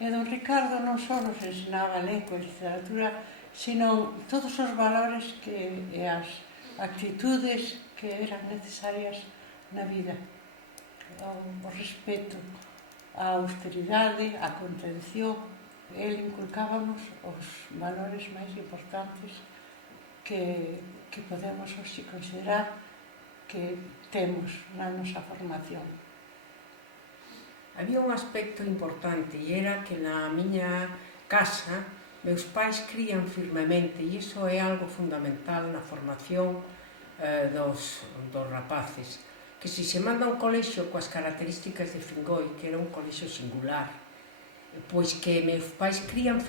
E don Ricardo non só nos ensinaba lengua e literatura, sino todos os valores e as actitudes que eran necesarias na vida. O respeto, a austeridade, a contención. El inculcábamos os valores máis importantes que podemos hoxe considerar que temos na nosa formación. Había un aspecto importante e era que na miña casa meus pais crían firmemente e iso é algo fundamental na formación dos rapaces, que se manda a un colexio coas características de Fingoi, que era un colexio singular, pois que meus pais crían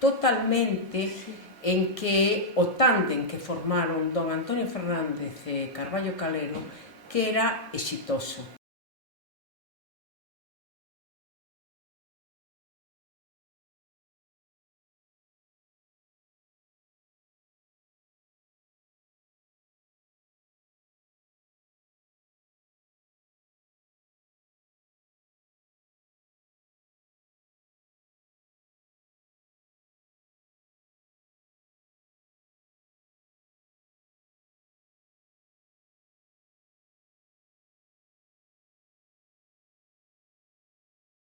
totalmente en que o tándem que formaron don Antonio Fernández e Carballo Calero que era exitoso.